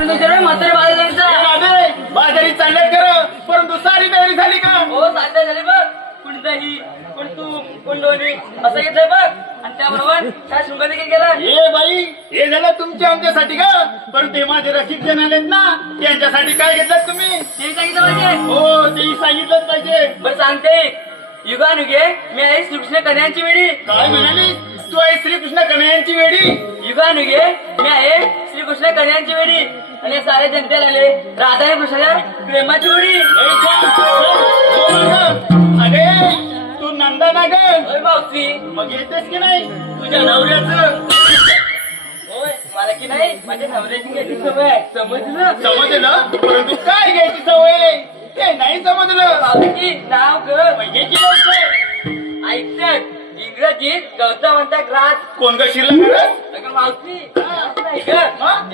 म्हातारे बाजारी चालल्यात कर, परंतु सारी तयारी झाली का? हो साध्या झाली बघ. कोण दही, कोण तूप, कोण लोणी असं घेतलंय बघ. आणि त्याबरोबर काय शृंगार देखील केला. ए बाई, हे झालं तुमच्या आमच्यासाठी का? परंतु हे माझे रसिक जण आलेत ना, त्यांच्यासाठी काय घेतलं तुम्ही? ते सांगितलं पाहिजे. हो, तेही सांगितलंच पाहिजे. बरं सांगते. युगानुगे मी आहे श्रीकृष्ण कन्यांची वेळी. काय म्हणाली तू? आहे श्रीकृष्ण कन्हैयांची वेडी? युगानुगे मी आहे श्रीकृष्ण कन्यांची वेळी. आणि या साऱ्या जनतेला आले राधा आणि कृष्णाच्या प्रेमाची वेळी. अरे तू नंदा ना ग? होय मावशी. मग येतेस की नाही तुझ्या नवऱ्याचं? होय मला की नाही माझ्या नवऱ्याची घ्यायची सवय आहे. समजलं? समजलं, परंतु काय घ्यायची सवय ते नाही समजलं. मावशी नाव ग. घ्यायची लवकर. ऐकत इंग्रजीत गौतमवंत ग्रास. कोण ग शिरला? अगं मावशी नाही ग.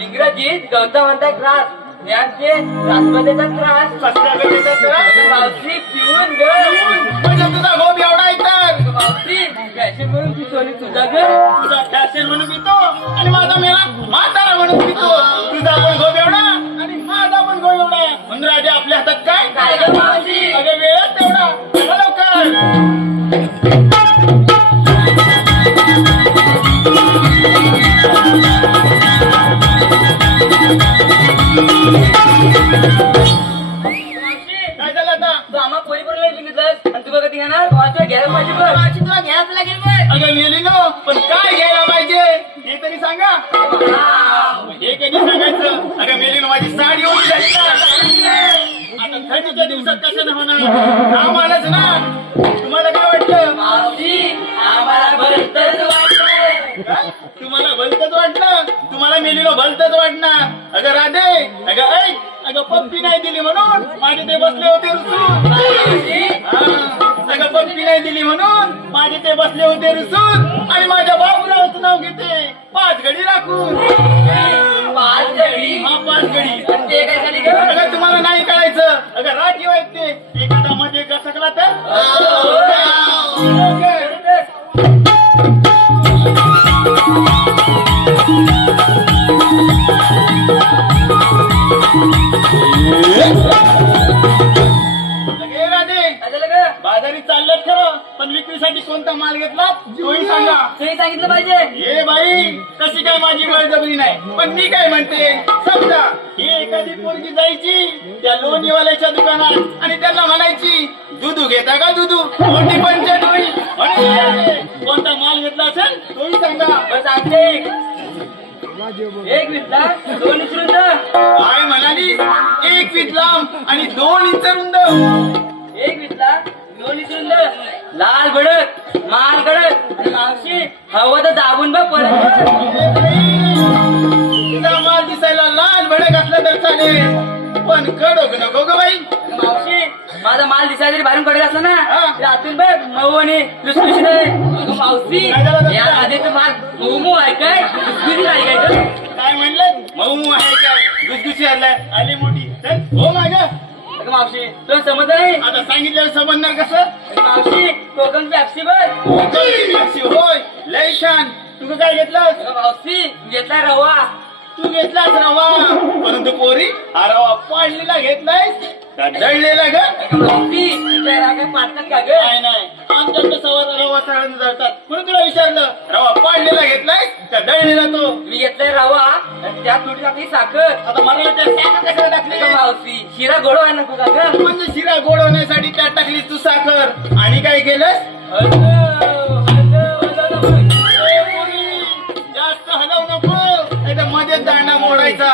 इंग्रजीत गौतमवंत ग्रास. यांचे राजपदेचा त्रास. कसला ग त्याचा त्रास? मावशी पिऊन ग. म्हणजे तुझा गोब एवढा आहे तर? मावशी फॅशन म्हणून ती सोनी तुझा ग. तुझा फॅशन म्हणून पितो आणि माझा मेला म्हातारा म्हणून पितो. तुझा पण गोब एवढा आणि माझा पण गोब एवढा. म्हणून राजा आपल्या हातात काय? काय ग मावशी? अगं वेळच तेवढा. चला लवकर. काय झालं आता? तू आम्हा पोरीपुरीला सांगितलंस आणि तू बघा ती घेणार तुला घ्यायला पाहिजे बघ. तुला घ्यायला लागेल बघ. अगं मेली ना, पण काय घ्यायला पाहिजे हे तरी सांगा. हे कधी सांगायचं? अगं मेली ना, माझी साडी ओली झाली ना. आता थंडीच्या दिवसात कशाने होणार? आम्हालाच ना. तुम्हाला काय वाटलं? मावशी आम्हाला भलतंच वाटतंय. काय? तुम्हाला भलतच वाटलं? तुम्हाला मेलीनो भलतच वाटणार. अगं राधे, अगं ऐक, अगं पप्पी नाही दिली म्हणून माझे ते बसले होते रुसून. अगं पप्पी नाही दिली म्हणून माझे ते बसले होते रुसून आणि माझ्या बाबूरावचं नाव घेते 5 घडी राखून. 5 घडी? हा 5 घडी. ते काय झाली ग? अगं तुम्हाला नाही कळायचं. अगं राखीव आहेत ते. एखादा मध्ये कसकला तर बाजारी चाललं खरं, पण विक्रीसाठी कोणता माल घेतला तोही सांगा. तुम्ही सांगितलं पाहिजे. हे बाई, तशी काय माझी बळजबरी नाही, पण मी काय म्हणते, समजा ही एखादी पोरगी जायची त्या लोणीवाल्याच्या दुकानात आणि त्यांना म्हणायची दुधू घेता का दुधू? मोठी पंचायत होईल. कोणता माल घेतला असेल तोही सांगा. बस आमचे एक विकला 2 इंच रुंद. काय म्हणाली? 1 फीट लांब आणि 2 इंच रुंद. एक विकला 2 इंच रुंद. लाल भडक माल कडक आणि मावशी हवं तर दाबून बघ परत. तुझा माल दिसायला लाल भडक असला तर चालेल, पण कडक नको ग बाई. मावशी माझा माल दिसायला जरी बाहेरून कडक असला ना हा. रातून बघ मऊ आणि लुसलुशीत आहे. अगं मावशी या आधीच माल मऊ आहे काय लुसलुशीत आहे काय ग? काय म्हणलं? मऊ आहे काय? गुसगुशी आली मोठी. चल हो माग. अगं मावशी तुला समज नाही. आता सांगितल्यावर समजणार कसं? अगं मावशी कोकण पॅप्सी बघ. होय, लय छान. तू काय घेतलास? अगं मावशी घेतला रवा. तू घेतलास रवा, परंतु पोरी हा रवा पाडलेला घेतलाय का दळलेला ग? अगं मावशी तुझ्या रागात पाडतात का ग? नाही नाही, आमच्याकडे सवार रवा सगळ्यांना जळतात. म्हणून तुला विचारलं, रवा पाडलेला घेतलाय का दळलेला? तो मी घेतलाय रवा आणि त्यात थोडी टाकली साखर. आता मला त्या साखर कशाला टाकली? अगं मावशी शिरा गोड आहे नको का ग? म्हणजे शिरा गोड होण्यासाठी त्यात टाकली तू साखर आणि काय केलंस? जास्त हलवू नको, नाही तर मध्येच दांडा मोडायचा.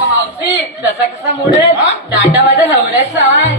मावशी तसा कसा मोडेल? हा? दांडा माझ्या नवऱ्याचा आहे.